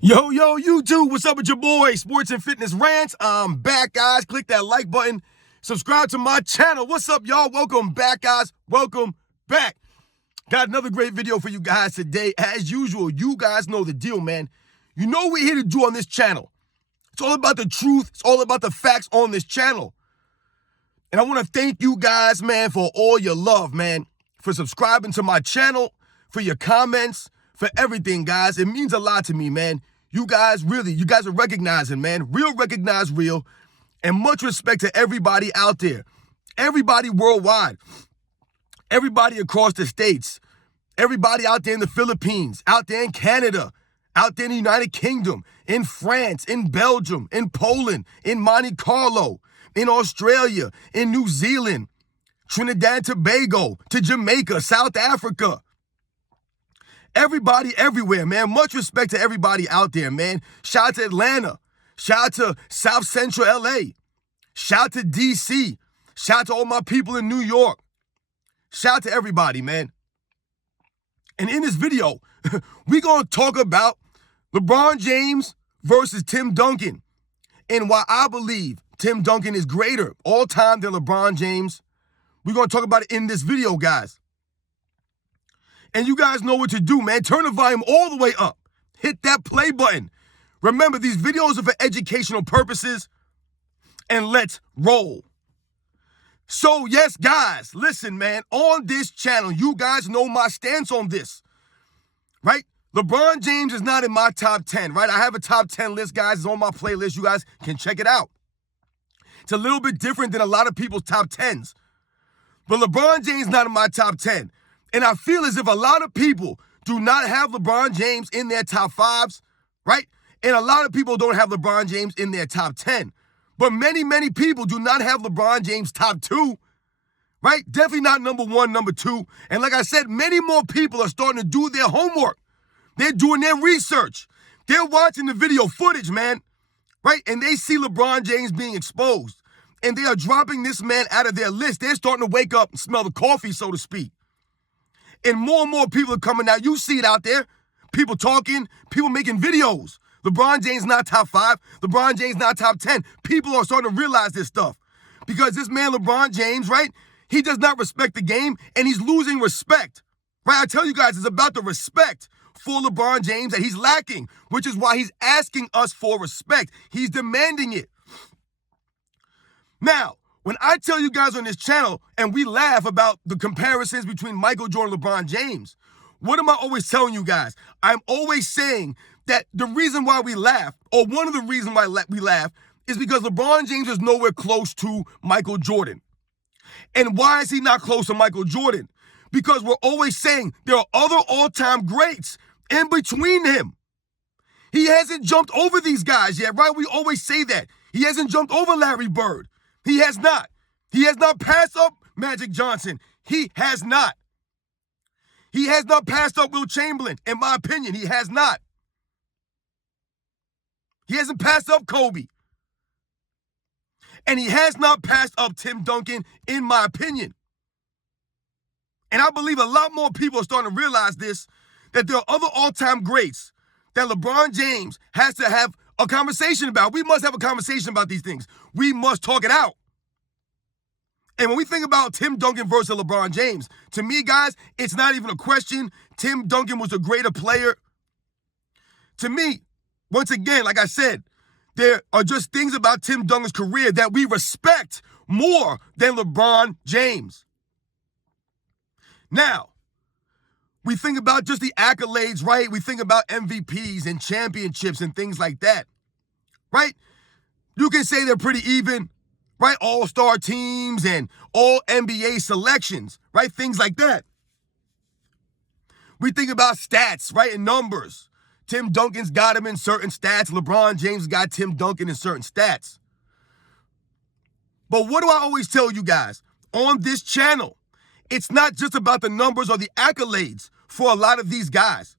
Yo, YouTube, what's up with your boy, Sports and Fitness Rants? I'm back, guys. Click that like button. Subscribe to my channel. What's up, y'all? Welcome back, guys. Welcome back. Got another great video for you guys today. As usual, you guys know the deal, man. You know what we're here to do on this channel. It's all about the truth. It's all about the facts on this channel. And I want to thank you guys, man, for all your love, man, for subscribing to my channel, for your comments, for everything, guys. It means a lot to me, man. You guys are recognizing, man. Real recognize real. And much respect to everybody out there. Everybody worldwide. Everybody across the states. Everybody out there in the Philippines. Out there in Canada. Out there in the United Kingdom. In France. In Belgium. In Poland. In Monte Carlo. In Australia. In New Zealand. Trinidad and Tobago. To Jamaica. South Africa. Everybody everywhere, man. Much respect to everybody out there, man. Shout out to Atlanta. Shout out to South Central LA. Shout out to DC. Shout out to all my people in New York. Shout out to everybody, man. And in this video, we're going to talk about LeBron James versus Tim Duncan and why I believe Tim Duncan is greater all time than LeBron James. We're going to talk about it in this video, guys. And you guys know what to do, man. Turn the volume all the way up. Hit that play button. Remember, these videos are for educational purposes. And let's roll. So, yes, guys, listen, man. On this channel, you guys know my stance on this, right? LeBron James is not in my top 10, right? I have a top 10 list, guys. It's on my playlist. You guys can check it out. It's a little bit different than a lot of people's top 10s. But LeBron James is not in my top 10. And I feel as if a lot of people do not have LeBron James in their top 5s, right? And a lot of people don't have LeBron James in their top 10. But many people do not have LeBron James top 2, right? Definitely not number 1, number 2. And like I said, many more people are starting to do their homework. They're doing their research. They're watching the video footage, man, right? And they see LeBron James being exposed. And they are dropping this man out of their list. They're starting to wake up and smell the coffee, so to speak. And more people are coming out. You see it out there. People talking, people making videos. LeBron James not top 5. LeBron James not top 10. People are starting to realize this stuff. Because this man, LeBron James, right? He does not respect the game, and he's losing respect. Right? I tell you guys, it's about the respect for LeBron James that he's lacking, which is why he's asking us for respect. He's demanding it. Now, when I tell you guys on this channel and we laugh about the comparisons between Michael Jordan and LeBron James, what am I always telling you guys? I'm always saying that the reason why we laugh, or one of the reasons why we laugh, is because LeBron James is nowhere close to Michael Jordan. And why is he not close to Michael Jordan? Because we're always saying there are other all-time greats in between him. He hasn't jumped over these guys yet, right? We always say that. He hasn't jumped over Larry Bird. He has not. He has not passed up Magic Johnson. He has not. He has not passed up Will Chamberlain. In my opinion, he has not. He hasn't passed up Kobe. And he has not passed up Tim Duncan, in my opinion. And I believe a lot more people are starting to realize this, that there are other all-time greats that LeBron James has to have a conversation about. We must have a conversation about these things. We must talk it out. And when we think about Tim Duncan versus LeBron James, to me, guys, it's not even a question. Tim Duncan was a greater player. To me, once again, like I said, there are just things about Tim Duncan's career that we respect more than LeBron James. Now, we think about just the accolades, right? We think about MVPs and championships and things like that, right? You can say they're pretty even, right? All-star teams and all NBA selections, right? Things like that. We think about stats, right? And numbers. Tim Duncan's got him in certain stats. LeBron James got Tim Duncan in certain stats. But what do I always tell you guys? On this channel, it's not just about the numbers or the accolades for a lot of these guys.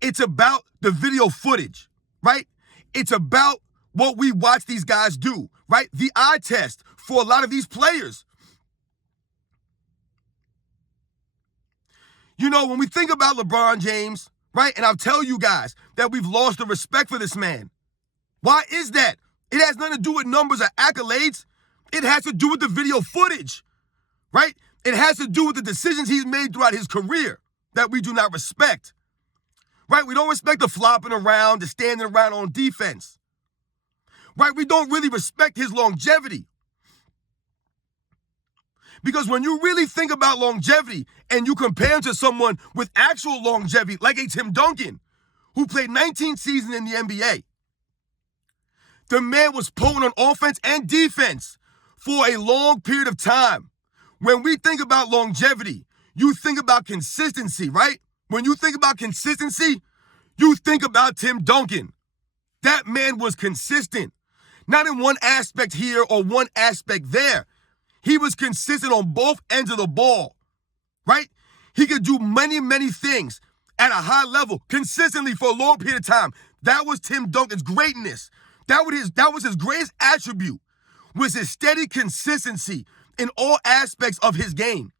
It's about the video footage, right? It's about what we watch these guys do, right? The eye test for a lot of these players. You know, when we think about LeBron James, right? And I'll tell you guys that we've lost the respect for this man. Why is that? It has nothing to do with numbers or accolades. It has to do with the video footage, right? It has to do with the decisions he's made throughout his career that we do not respect, right? We don't respect the flopping around, the standing around on defense, right? We don't really respect his longevity. Because when you really think about longevity and you compare him to someone with actual longevity, like a Tim Duncan, who played 19 seasons in the NBA, the man was potent on offense and defense for a long period of time. When we think about longevity, you think about consistency, right? When you think about consistency, you think about Tim Duncan. That man was consistent, not in one aspect here or one aspect there. He was consistent on both ends of the ball, right? He could do many, many things at a high level consistently for a long period of time. That was Tim Duncan's greatness. That was his greatest attribute, was his steady consistency in all aspects of his game.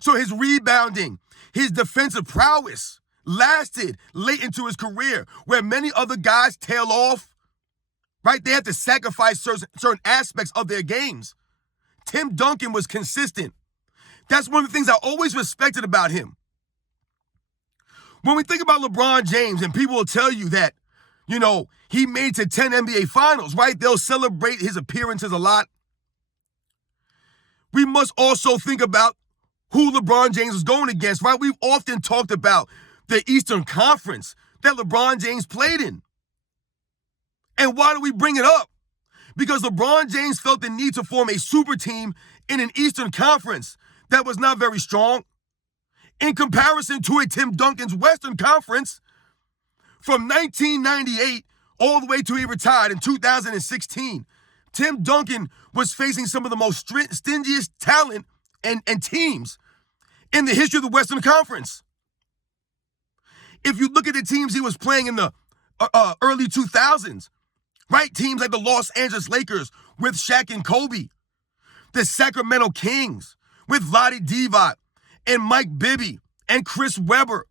So his rebounding, his defensive prowess lasted late into his career, where many other guys tail off, right? They had to sacrifice certain aspects of their games. Tim Duncan was consistent. That's one of the things I always respected about him. When we think about LeBron James, and people will tell you that, he made to 10 NBA finals, right? They'll celebrate his appearances a lot. We must also think about who LeBron James was going against, right? We've often talked about the Eastern Conference that LeBron James played in. And why do we bring it up? Because LeBron James felt the need to form a super team in an Eastern Conference that was not very strong. In comparison to a Tim Duncan's Western Conference, from 1998 all the way to he retired in 2016, Tim Duncan was facing some of the most stingiest talent and teams in the history of the Western Conference. If you look at the teams he was playing in the early 2000s, right? Teams like the Los Angeles Lakers with Shaq and Kobe, the Sacramento Kings with Vlade Divac and Mike Bibby and Chris Webber,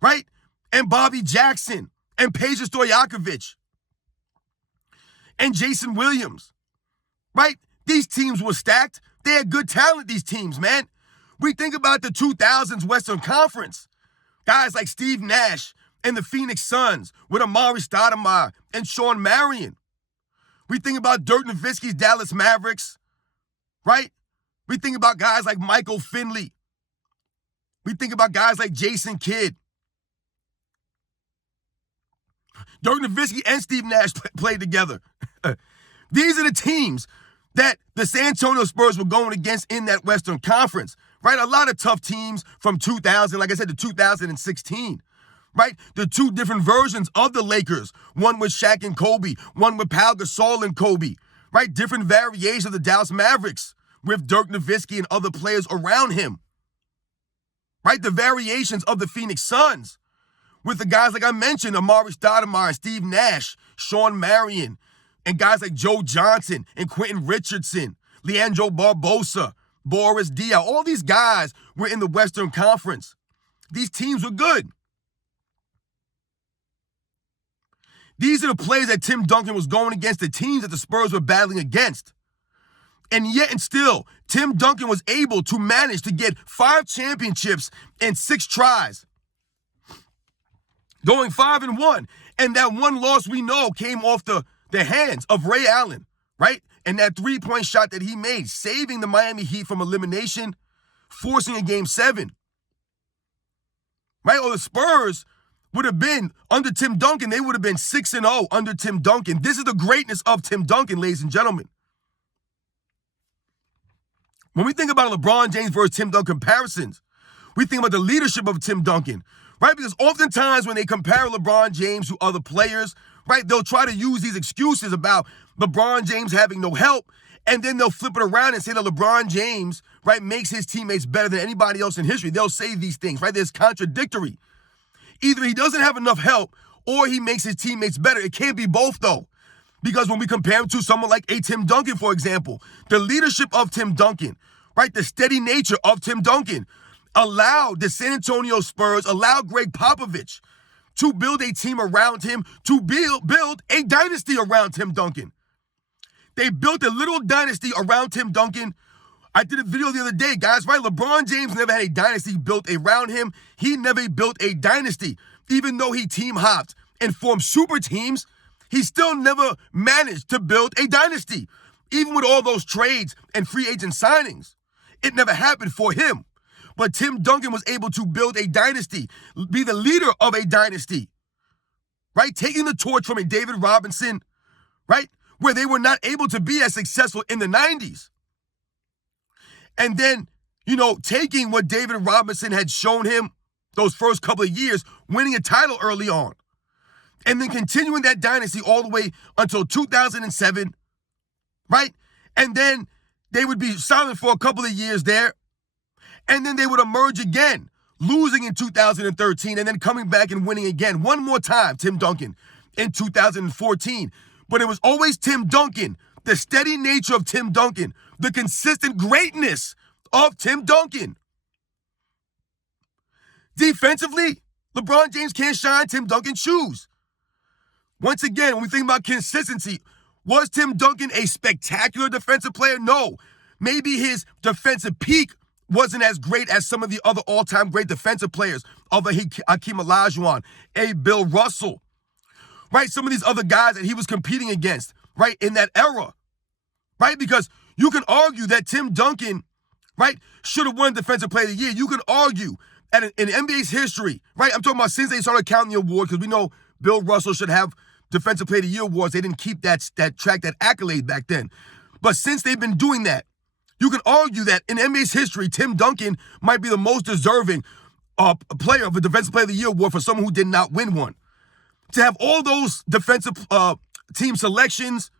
right? And Bobby Jackson and Peja Stojakovic and Jason Williams, right? These teams were stacked. They had good talent, these teams, man. We think about the 2000s Western Conference. Guys like Steve Nash and the Phoenix Suns with Amari Stoudemire and Sean Marion. We think about Dirk Nowitzki's Dallas Mavericks, right? We think about guys like Michael Finley. We think about guys like Jason Kidd. Dirk Nowitzki and Steve Nash played together. These are the teams that the San Antonio Spurs were going against in that Western Conference, right? A lot of tough teams from 2000, like I said, to 2016, right? The two different versions of the Lakers, one with Shaq and Kobe, one with Pau Gasol and Kobe, right? Different variations of the Dallas Mavericks with Dirk Nowitzki and other players around him, right? The variations of the Phoenix Suns with the guys like I mentioned, Amari Stoudemire, Steve Nash, Sean Marion, and guys like Joe Johnson and Quentin Richardson, Leandro Barbosa, Boris Diaw. All these guys were in the Western Conference. These teams were good. These are the players that Tim Duncan was going against, the teams that the Spurs were battling against. And yet and still, Tim Duncan was able to manage to get 5 championships in 6 tries, going 5-1. And that one loss we know came off the hands of Ray Allen, right? And that 3-point shot that he made, saving the Miami Heat from elimination, forcing a Game 7. Right? Or the Spurs would have been, under Tim Duncan, they would have been 6-0 under Tim Duncan. This is the greatness of Tim Duncan, ladies and gentlemen. When we think about LeBron James versus Tim Duncan comparisons, we think about the leadership of Tim Duncan, right? Because oftentimes when they compare LeBron James to other players, right, they'll try to use these excuses about LeBron James having no help, and then they'll flip it around and say that LeBron James, right, makes his teammates better than anybody else in history. They'll say these things, right? There's contradictory. Either he doesn't have enough help or he makes his teammates better. It can't be both, though. Because when we compare him to someone like a Tim Duncan, for example, the leadership of Tim Duncan, right, the steady nature of Tim Duncan, allowed the San Antonio Spurs, allowed Greg Popovich to build a team around him, to build a dynasty around Tim Duncan. They built a little dynasty around Tim Duncan. I did a video the other day, guys, right? LeBron James never had a dynasty built around him. He never built a dynasty. Even though he team hopped and formed super teams, he still never managed to build a dynasty. Even with all those trades and free agent signings, it never happened for him. But Tim Duncan was able to build a dynasty, be the leader of a dynasty, right? Taking the torch from a David Robinson, right? Where they were not able to be as successful in the 90s. And then, taking what David Robinson had shown him those first couple of years, winning a title early on, and then continuing that dynasty all the way until 2007, right? And then they would be silent for a couple of years there, and then they would emerge again, losing in 2013, and then coming back and winning again. One more time, Tim Duncan, in 2014. But it was always Tim Duncan, the steady nature of Tim Duncan, the consistent greatness of Tim Duncan. Defensively, LeBron James can't shine Tim Duncan's shoes. Once again, when we think about consistency, was Tim Duncan a spectacular defensive player? No. Maybe his defensive peak wasn't as great as some of the other all-time great defensive players, of a Hakeem Olajuwon, a Bill Russell, right? Some of these other guys that he was competing against, right, in that era, right? Because you can argue that Tim Duncan, right, should have won Defensive Player of the Year. You can argue in NBA's history, right? I'm talking about since they started counting the award, because we know Bill Russell should have Defensive Player of the Year awards. They didn't keep that accolade back then. But since they've been doing that, you can argue that in NBA's history, Tim Duncan might be the most deserving player of a Defensive Player of the Year award for someone who did not win one. To have all those defensive team selections,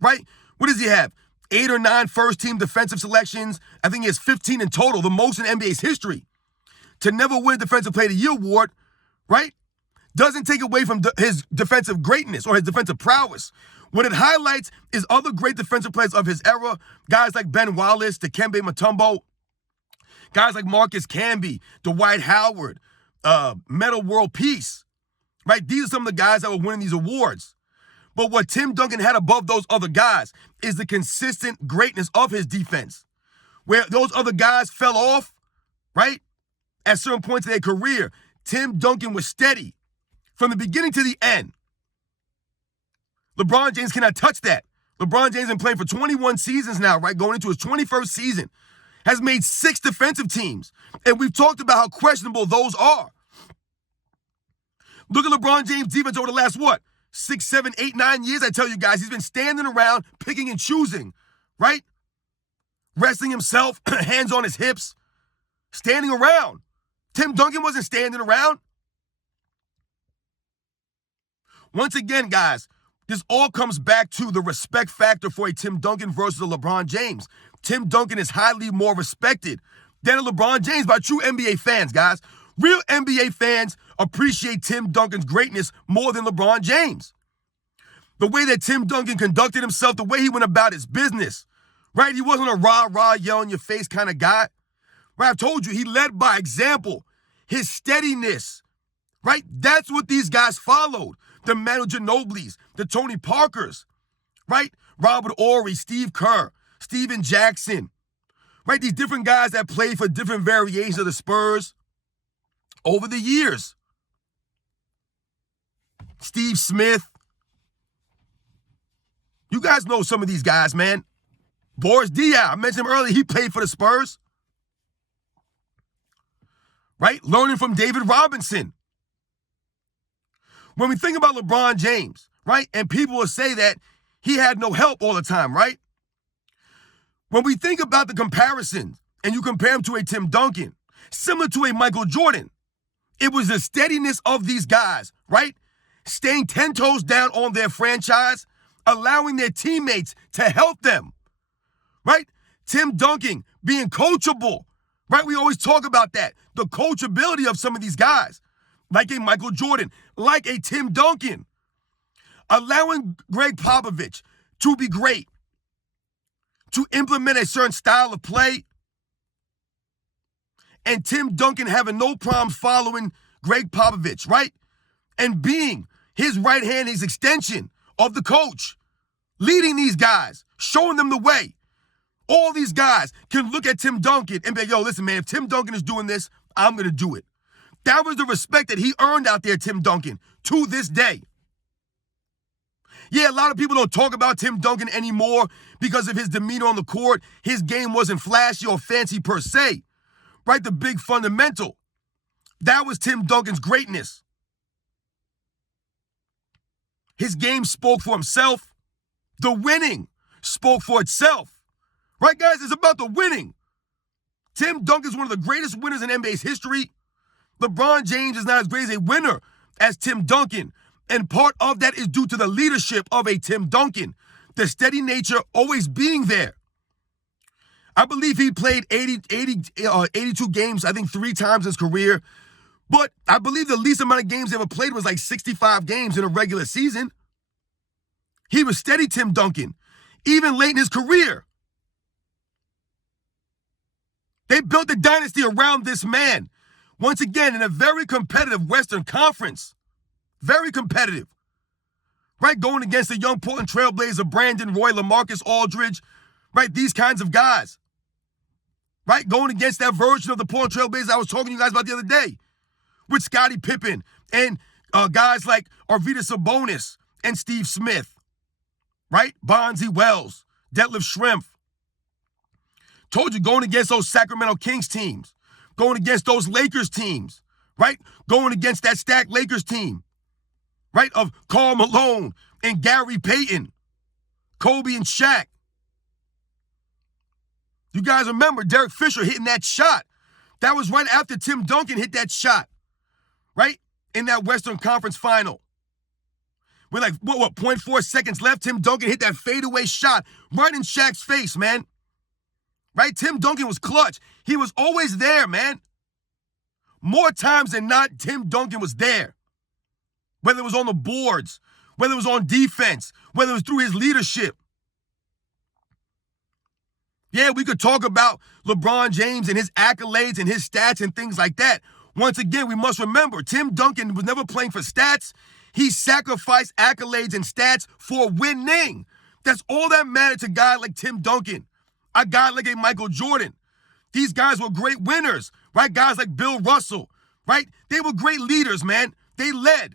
right? What does he have? 8 or 9 first-team defensive selections. I think he has 15 in total, the most in NBA's history. To never win a Defensive Player of the Year award, right, doesn't take away from his defensive greatness or his defensive prowess. What it highlights is other great defensive players of his era, guys like Ben Wallace, Dikembe Mutombo, guys like Marcus Camby, Dwight Howard, Metta World Peace, right? These are some of the guys that were winning these awards. But what Tim Duncan had above those other guys is the consistent greatness of his defense. Where those other guys fell off, right, at certain points in their career, Tim Duncan was steady from the beginning to the end. LeBron James cannot touch that. LeBron James has been playing for 21 seasons now, right? Going into his 21st season. Has made 6 defensive teams. And we've talked about how questionable those are. Look at LeBron James' defense over the last, 6, 7, 8, 9 years? I tell you guys, he's been standing around, picking and choosing, right? Resting himself, hands on his hips, standing around. Tim Duncan wasn't standing around. Once again, guys, this all comes back to the respect factor for a Tim Duncan versus a LeBron James. Tim Duncan is highly more respected than a LeBron James by true NBA fans, guys. Real NBA fans appreciate Tim Duncan's greatness more than LeBron James. The way that Tim Duncan conducted himself, the way he went about his business, right? He wasn't a rah-rah, yell-in-your-face kind of guy. Right? I've told you, he led by example. His steadiness, right? That's what these guys followed. The Manu Ginobili's, the Tony Parkers, right? Robert Horry, Steve Kerr, Steven Jackson, right? These different guys that played for different variations of the Spurs over the years. Steve Smith. You guys know some of these guys, man. Boris Diaw, I mentioned him earlier, he played for the Spurs. Right? Learning from David Robinson. When we think about LeBron James, right, and people will say that he had no help all the time, right? When we think about the comparisons and you compare him to a Tim Duncan, similar to a Michael Jordan, it was the steadiness of these guys, right? Staying 10 toes down on their franchise, allowing their teammates to help them, right? Tim Duncan being coachable, right? We always talk about that, the coachability of some of these guys, like a Michael Jordan, like a Tim Duncan, allowing Greg Popovich to be great, to implement a certain style of play, and Tim Duncan having no problem following Greg Popovich, right? And being his right hand, his extension of the coach, leading these guys, showing them the way. All these guys can look at Tim Duncan and be like, yo, listen, man, if Tim Duncan is doing this, I'm going to do it. That was the respect that he earned out there, Tim Duncan, to this day. Yeah, a lot of people don't talk about Tim Duncan anymore because of his demeanor on the court. His game wasn't flashy or fancy per se, right? The big fundamental. That was Tim Duncan's greatness. His game spoke for himself. The winning spoke for itself. Right, guys? It's about the winning. Tim Duncan is one of the greatest winners in NBA's history. LeBron James is not as great as a winner as Tim Duncan. And part of that is due to the leadership of a Tim Duncan. The steady nature always being there. I believe he played 82 games, I think 3 times in his career. But I believe the least amount of games he ever played was like 65 games in a regular season. He was steady, Tim Duncan, even late in his career. They built a dynasty around this man. Once again, in a very competitive Western Conference. Very competitive. Right? Going against the young Portland Trailblazer, Brandon Roy, LaMarcus Aldridge. Right? These kinds of guys. Right? Going against that version of the Portland Trailblazers I was talking to you guys about the other day. With Scottie Pippen and guys like Arvydas Sabonis and Steve Smith. Right? Bonzi Wells, Detlef Schrempf. Told you, going against those Sacramento Kings teams. Going against those Lakers teams. Right? Going against that stacked Lakers team. Right? Of Karl Malone and Gary Payton. Kobe and Shaq. You guys remember Derek Fisher hitting that shot. That was right after Tim Duncan hit that shot. Right? In that Western Conference final. With like, 0.4 seconds left, Tim Duncan hit that fadeaway shot right in Shaq's face, man. Right? Tim Duncan was clutch. He was always there, man. More times than not, Tim Duncan was there. Whether it was on the boards, whether it was on defense, whether it was through his leadership. Yeah, we could talk about LeBron James and his accolades and his stats and things like that. Once again, we must remember, Tim Duncan was never playing for stats. He sacrificed accolades and stats for winning. That's all that mattered to a guy like Tim Duncan. A guy like a Michael Jordan. These guys were great winners, right? Guys like Bill Russell, right? They were great leaders, man. They led.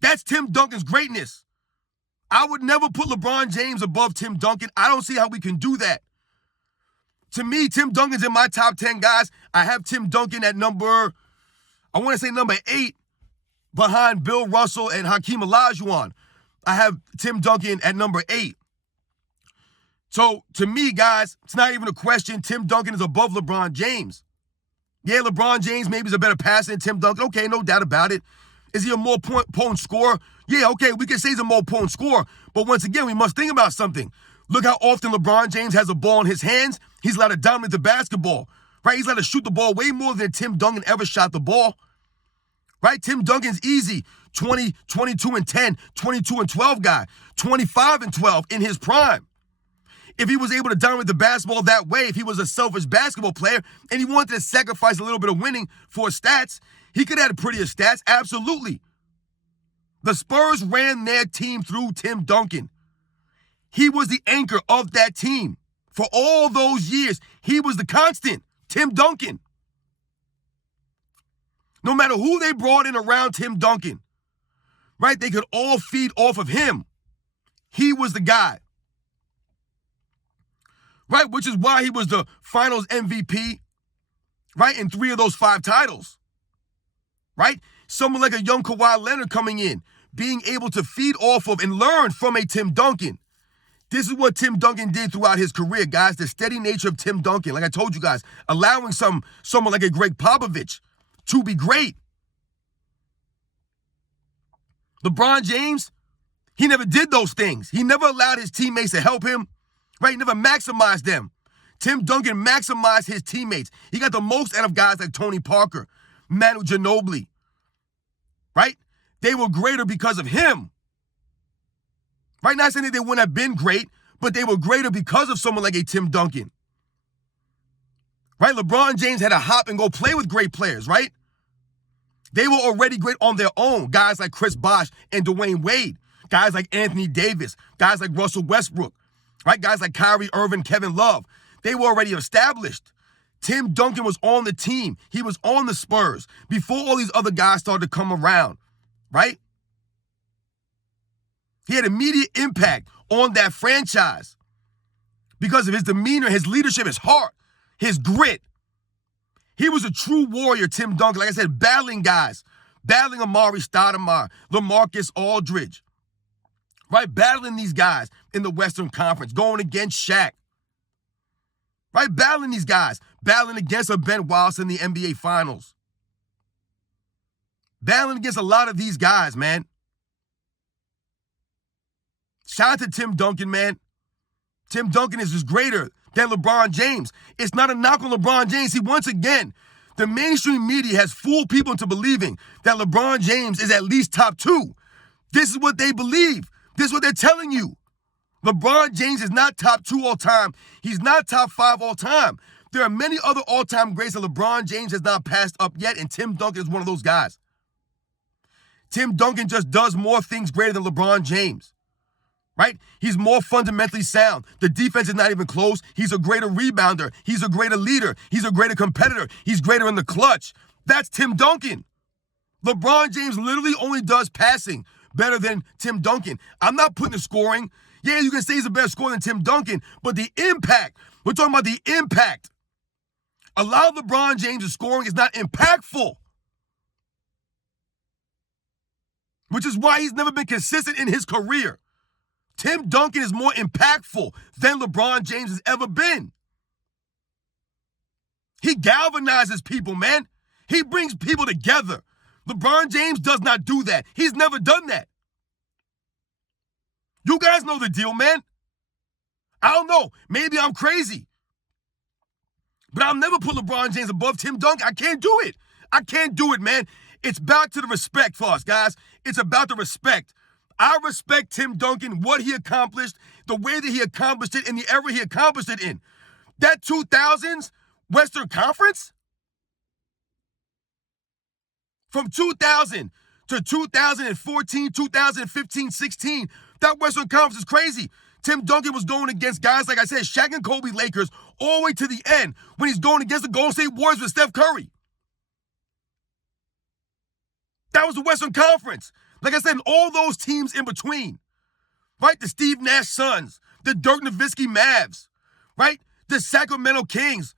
That's Tim Duncan's greatness. I would never put LeBron James above Tim Duncan. I don't see how we can do that. To me, Tim Duncan's in my top 10 guys. I have Tim Duncan at number 8, behind Bill Russell and Hakeem Olajuwon. I have Tim Duncan at number 8. So, to me, guys, it's not even a question. Tim Duncan is above LeBron James. Yeah, LeBron James maybe is a better passer than Tim Duncan. Okay, no doubt about it. Is he a more potent scorer? Yeah, okay, we can say he's a more potent scorer. But once again, we must think about something. Look how often LeBron James has a ball in his hands. He's allowed to dominate the basketball. Right? He's allowed to shoot the ball way more than Tim Duncan ever shot the ball. Right? Tim Duncan's easy. 20, 22 and 10, 22 and 12 guy, 25 and 12 in his prime. If he was able to dominate the basketball that way, if he was a selfish basketball player and he wanted to sacrifice a little bit of winning for stats, he could have had prettier stats, absolutely. The Spurs ran their team through Tim Duncan. He was the anchor of that team. For all those years, he was the constant, Tim Duncan. No matter who they brought in around Tim Duncan, right? They could all feed off of him. He was the guy. Right? Which is why he was the finals MVP, right? In 3 of those 5 titles. Right? Someone like a young Kawhi Leonard coming in, being able to feed off of and learn from a Tim Duncan. This is what Tim Duncan did throughout his career, guys. The steady nature of Tim Duncan, like I told you guys, allowing someone like a Greg Popovich to be great. LeBron James, he never did those things. He never allowed his teammates to help him, right? He never maximized them. Tim Duncan maximized his teammates. He got the most out of guys like Tony Parker, Manu Ginobili, right? They were greater because of him. Right? Not saying that they wouldn't have been great, but they were greater because of someone like a Tim Duncan. right? LeBron James had to hop and go play with great players, right? They were already great on their own. Guys like Chris Bosh and Dwayne Wade. Guys like Anthony Davis. Guys like Russell Westbrook. Right? Guys like Kyrie Irving, Kevin Love. They were already established. Tim Duncan was on the team. He was on the Spurs before all these other guys started to come around. Right? He had immediate impact on that franchise because of his demeanor, his leadership, his heart, his grit. He was a true warrior, Tim Duncan. Like I said, battling guys. Battling Amari Stoudemire, LaMarcus Aldridge. Right? Battling these guys in the Western Conference. Going against Shaq. Right? Battling these guys. Battling against a Ben Wallace in the NBA Finals. Battling against a lot of these guys, man. Shout out to Tim Duncan, man. Tim Duncan is just greater than LeBron James. It's not a knock on LeBron James. Once again, the mainstream media has fooled people into believing that LeBron James is at least top 2. This is what they believe. This is what they're telling you. LeBron James is not top 2 all time. He's not top 5 all time. There are many other all-time greats that LeBron James has not passed up yet, and Tim Duncan is one of those guys. Tim Duncan just does more things greater than LeBron James. Right? He's more fundamentally sound. The defense is not even close. He's a greater rebounder. He's a greater leader. He's a greater competitor. He's greater in the clutch. That's Tim Duncan. LeBron James literally only does passing better than Tim Duncan. I'm not putting the scoring. Yeah, you can say he's a better scorer than Tim Duncan, but the impact, we're talking about the impact. A lot of LeBron James' scoring is not impactful, which is why he's never been consistent in his career. Tim Duncan is more impactful than LeBron James has ever been. He galvanizes people, man. He brings people together. LeBron James does not do that. He's never done that. You guys know the deal, man. I don't know. Maybe I'm crazy. But I'll never put LeBron James above Tim Duncan. I can't do it. I can't do it, man. It's back to the respect for us, guys. It's about the respect. I respect Tim Duncan, what he accomplished, the way that he accomplished it, and the era he accomplished it in. That 2000s Western Conference? From 2000 to 2014, 2015, 16, that Western Conference is crazy. Tim Duncan was going against guys, like I said, Shaq and Kobe Lakers, all the way to the end when he's going against the Golden State Warriors with Steph Curry. That was the Western Conference. Like I said, all those teams in between, right? The Steve Nash Suns, the Dirk Nowitzki Mavs, right? The Sacramento Kings,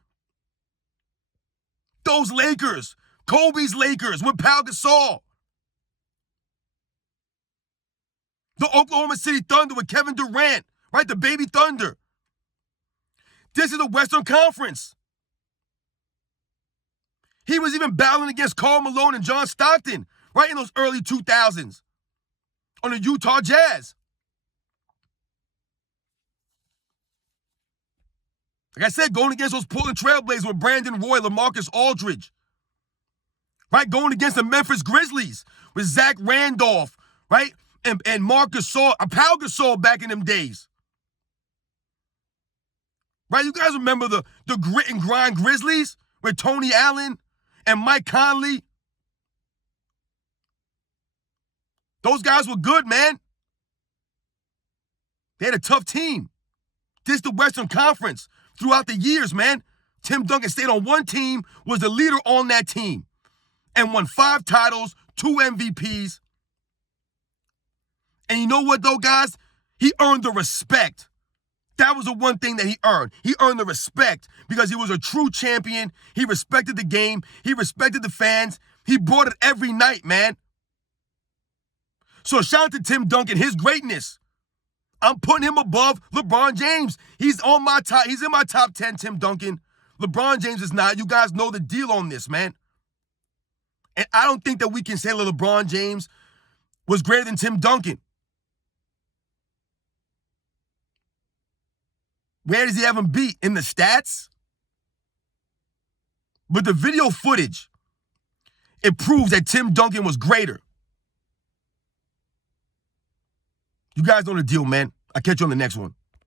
those Lakers, Kobe's Lakers with Pau Gasol, the Oklahoma City Thunder with Kevin Durant, right? The Baby Thunder. This is the Western Conference. He was even battling against Karl Malone and John Stockton, right in those early 2000s on the Utah Jazz. Like I said, going against those Portland Trailblazers with Brandon Roy, LaMarcus Aldridge. Right? Going against the Memphis Grizzlies with Zach Randolph, right? And Marc Gasol, Pau Gasol back in them days. Right? You guys remember the grit and grind Grizzlies with Tony Allen and Mike Conley? Those guys were good, man. They had a tough team. This is the Western Conference. Throughout the years, man, Tim Duncan stayed on one team, was the leader on that team, and won 5 titles, 2 MVPs. And you know what, though, guys? He earned the respect. That was the one thing that he earned. He earned the respect because he was a true champion. He respected the game. He respected the fans. He brought it every night, man. So shout out to Tim Duncan, his greatness. I'm putting him above LeBron James. He's in my top 10, Tim Duncan. LeBron James is not. You guys know the deal on this, man. And I don't think that we can say that LeBron James was greater than Tim Duncan. Where does he have him beat? In the stats? But the video footage, it proves that Tim Duncan was greater. You guys know the deal, man. I'll catch you on the next one.